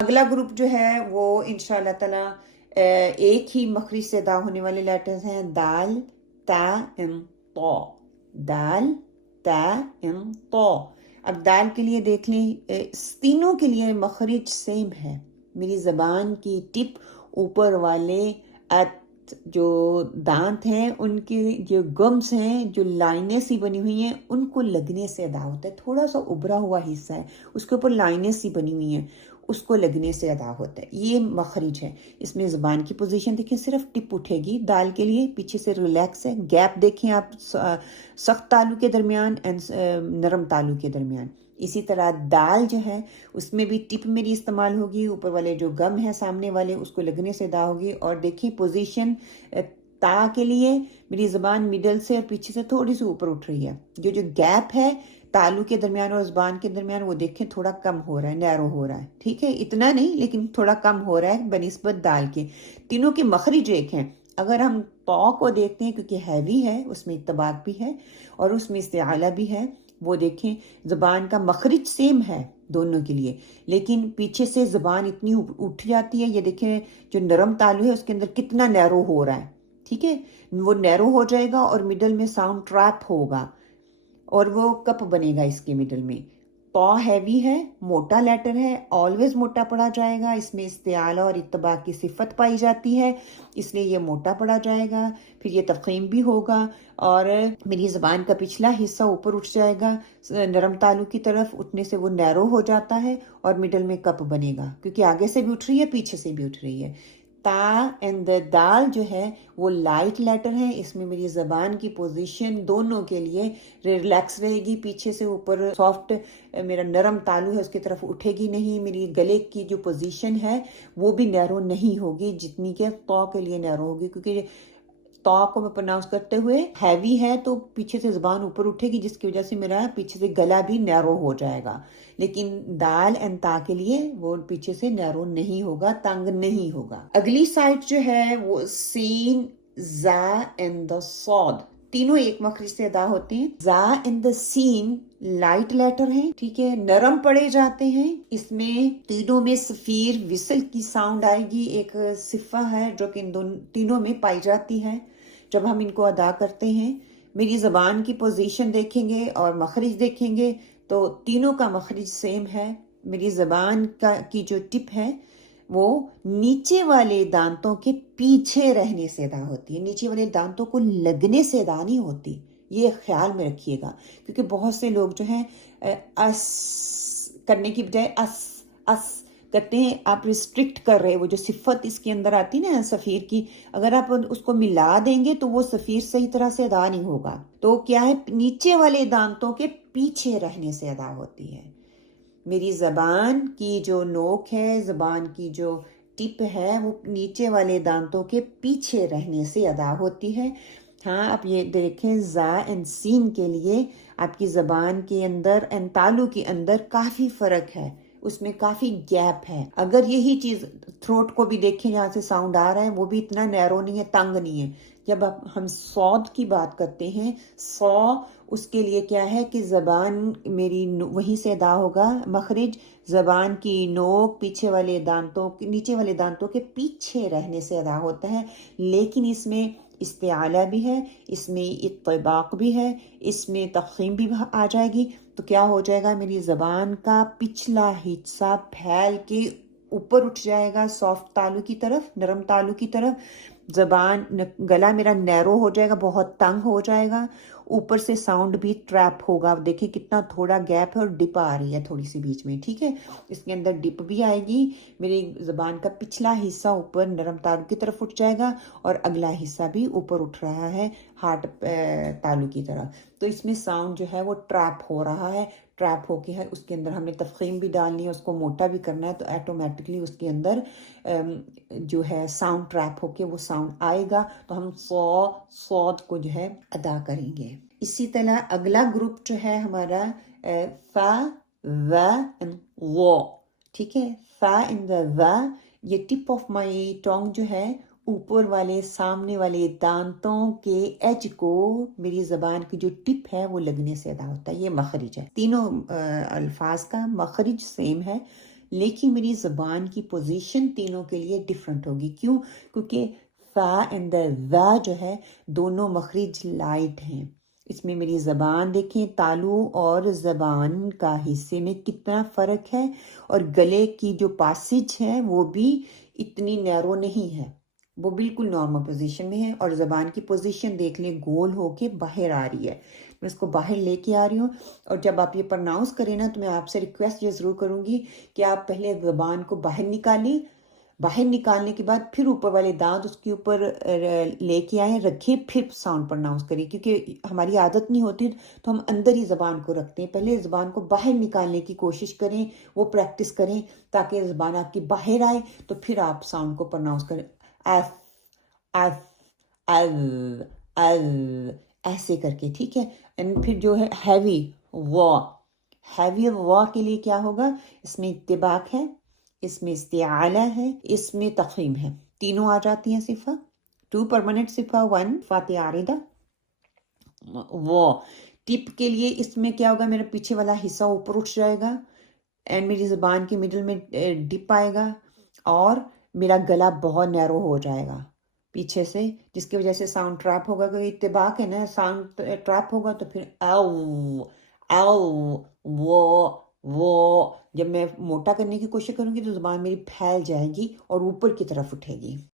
अगला ग्रुप जो है वो इंशाल्लाह ताला एक ही मखरज से अदा होने वाले लेटर्स हैं, दाल, ता, एम, तो। दाल, ता, एम, तो। अब दाल के लिए देख लें, तीनों के लिए मखरज सेम है। मेरी ज़बान की टिप ऊपर वाले जो दांत हैं उनके जो गम्स हैं, जो लाइनें सी बनी हुई हैं, उनको लगने से अदा होता है। थोड़ा सा उभरा हुआ हिस्सा है, उसके ऊपर लाइनें सी बनी हुई हैं, उसको लगने से अदा होता है। ये मखरज है। इसमें ज़बान की पोजीशन देखिए, सिर्फ टिप उठेगी दाल के लिए, पीछे से रिलैक्स है। गैप देखें आप सख्त तालु के दरमियान एंड नरम तालु के दरमियान। इसी तरह दाल जो है उसमें भी टिप मेरी इस्तेमाल होगी, ऊपर वाले जो गम है सामने वाले उसको लगने से अदा होगी। और देखिए पोजीशन ता के लिए मेरी ज़बान मिडल से और पीछे से थोड़ी सी ऊपर उठ रही है। जो गैप है तालु के दरमियान और ज़बान के दरमियान, वो देखें थोड़ा कम हो रहा है, नैरो हो रहा है। ठीक है, इतना नहीं लेकिन थोड़ा कम हो रहा है बनिस्बत दाल के। तीनों के मखरिज एक हैं। अगर हम तौ को देखते हैं, क्योंकि हैवी है, उसमें इत्तबाक भी है और उसमें इस्तिआला भी है, वो देखें ज़बान का मखरिज सेम है दोनों के लिए, लेकिन पीछे से ज़बान इतनी उठ जाती है। ये देखें जो नरम तालु है उसके अंदर कितना नैरो हो रहा है। ठीक है, वो नैरो हो जाएगा और मिडल में साउंड ट्रैप होगा और वो कप बनेगा इसके मिडल में। तौ हैवी है, मोटा लेटर है, ऑलवेज मोटा पढ़ा जाएगा। इसमें इस्तिआला और इत्तबाक की सिफत पाई जाती है, इसलिए ये मोटा पढ़ा जाएगा। फिर ये तफखीम भी होगा और मेरी ज़बान का पिछला हिस्सा ऊपर उठ जाएगा नरम तालु की तरफ, उठने से वो नैरो हो जाता है और मिडल में कप बनेगा, क्योंकि आगे से भी उठ रही है पीछे से भी उठ रही है। ता एंड द दाल जो है वो लाइट लेटर है। इसमें मेरी ज़बान की पोजीशन दोनों के लिए रिलैक्स रहेगी, पीछे से ऊपर सॉफ्ट मेरा नरम तालु है उसकी तरफ उठेगी नहीं। मेरी गले की जो पोजीशन है वो भी नैरो नहीं होगी जितनी के तौ के लिए नैरो होगी, क्योंकि तौ को मैं प्रोनाउंस करते हुए हैवी है तो पीछे से ज़बान ऊपर उठेगी, जिसकी वजह से मेरा पीछे से गला भी नैरो हो जाएगा। लेकिन दाल एंड ता के लिए वो पीछे से नैरो नहीं होगा, तंग नहीं होगा। अगली साइड जो है वो सीन, जा एंड द सौद, तीनों एक मखरज से अदा होते हैं। जा and the scene light letter हैं, ठीक है, नरम पढ़े जाते हैं। इसमें तीनों में सफीर विसल की साउंड आएगी, एक सिफा है जो कि इन तीनों में पाई जाती है जब हम इनको अदा करते हैं। मेरी ज़बान की पोजीशन देखेंगे और मखरज देखेंगे तो तीनों का मखरज सेम है। मेरी ज़बान की जो टिप है वो नीचे वाले दांतों के पीछे रहने से अदा होती है, नीचे वाले दांतों को लगने से अदा नहीं होती। ये ख्याल में रखिएगा, क्योंकि बहुत से लोग जो हैं अस करने की बजाय अस अस करते हैं। आप रिस्ट्रिक्ट कर रहे हैं वो जो सिफत इसके अंदर आती है ना सफ़ीर की, अगर आप उसको मिला देंगे तो वो सफ़ीर सही तरह से अदा नहीं होगा। तो क्या है, नीचे वाले दांतों के पीछे रहने से अदा होती है। मेरी ज़बान की जो नोक है, ज़बान की जो टिप है, वो नीचे वाले दांतों के पीछे रहने से अदा होती है। हाँ, आप ये देखें जा एंड सीन के लिए आपकी ज़बान के अंदर एंड तालु के अंदर काफ़ी फ़र्क है, उसमें काफ़ी गैप है। अगर यही चीज़ थ्रोट को भी देखें, जहाँ से साउंड आ रहा है वो भी इतना नैरो नहीं है, तंग नहीं है। जब हम सौद की बात करते हैं, सौ, उसके लिए क्या है कि ज़बान मेरी वहीं से अदा होगा मखरिज, ज़बान की नोक पीछे वाले दांतों, नीचे वाले दांतों के पीछे रहने से अदा होता है। लेकिन इसमें इस्तिआला भी है, इसमें इत्तबाक भी है, इसमें तफ़ख़ीम भी आ जाएगी। तो क्या हो जाएगा, मेरी ज़बान का पिछला हिस्सा फैल के ऊपर उठ जाएगा सॉफ्ट तालु की तरफ, नरम तालु की तरफ। ज़बान गला मेरा नैरो हो जाएगा, बहुत तंग हो जाएगा, ऊपर से साउंड भी ट्रैप होगा। देखिए कितना थोड़ा गैप है और डिप आ रही है थोड़ी सी बीच में। ठीक है, इसके अंदर डिप भी आएगी। मेरी ज़बान का पिछला हिस्सा ऊपर नरम तालु की तरफ उठ जाएगा और अगला हिस्सा भी ऊपर उठ रहा है हार्ट तालु की तरफ। तो इसमें साउंड जो है वो ट्रैप हो रहा है, ट्रैप होके है। उसके अंदर हमने तफ़ख़ीम भी डालनी है, उसको मोटा भी करना है, तो ऑटोमेटिकली उसके अंदर जो है साउंड ट्रैप होके वो साउंड आएगा, तो हम सौद को जो है अदा करेंगे। इसी तरह अगला ग्रुप जो है हमारा फा, व एंड वो। ठीक है, फा एंड व, ये टिप ऑफ माई टंग जो है ऊपर वाले सामने वाले दांतों के एज को मेरी ज़बान की जो टिप है वो लगने से अदा होता है। ये मखरिज है, तीनों अल्फाज का मखरिज सेम है, لیکن میری زبان کی پوزیشن تینوں کے لیے ڈیفرنٹ ہوگی. کیوں؟ کیونکہ فا اینڈ ذا جو ہے دونوں مخرج لائٹ ہیں. اس میں میری زبان دیکھیں تالو اور زبان کا حصے میں کتنا فرق ہے، اور گلے کی جو پاسج ہے وہ بھی اتنی نیرو نہیں ہے، وہ بالکل نارمل پوزیشن میں ہے. اور زبان کی پوزیشن دیکھ لیں گول ہو کے باہر آ رہی ہے. میں اس کو باہر لے کے آ رہی ہوں. اور جب آپ یہ پرناؤنس کریں نا تو میں آپ سے ریکویسٹ یہ ضرور کروں گی کہ آپ پہلے زبان کو باہر نکالیں، باہر نکالنے کے بعد پھر اوپر والے دانت اس کے اوپر لے کے آئیں، رکھیں، پھر ساؤنڈ پرناؤنس کریں. کیونکہ ہماری عادت نہیں ہوتی تو ہم اندر ہی زبان کو رکھتے ہیں. پہلے زبان کو باہر نکالنے کی کوشش کریں، وہ پریکٹس کریں تاکہ زبان آپ کی باہر آئے تو پھر آپ ساؤنڈ کو پرناؤنس کریں. ایف ایف ال ال ایسے کر کے، ٹھیک ہے. اینڈ پھر جو ہے ہیوی ہیوی کے لیے کیا ہوگا؟ اس میں اتباق ہے، اس میں استعالہ ہے، اس میں تفخیم ہے. تینوں آ جاتی ہیں صفہ. 2 پرماننٹ صفہ، 1 فاتح عارضہ. ٹپ کے لیے اس میں کیا ہوگا؟ میرا پیچھے والا حصہ اوپر اٹھ جائے گا اینڈ میری زبان کے مڈل میں ڈپ آئے گا، اور میرا گلا بہت نیرو ہو جائے گا پیچھے سے، جس کی وجہ سے ساؤنڈ ٹریپ ہوگا. کیونکہ اتباق ہے نا، ساؤنڈ ٹریپ ہوگا تو پھر او او وہ جب میں موٹا کرنے کی کوشش کروں گی تو زبان میری پھیل جائے گی اور اوپر کی طرف اٹھے گی.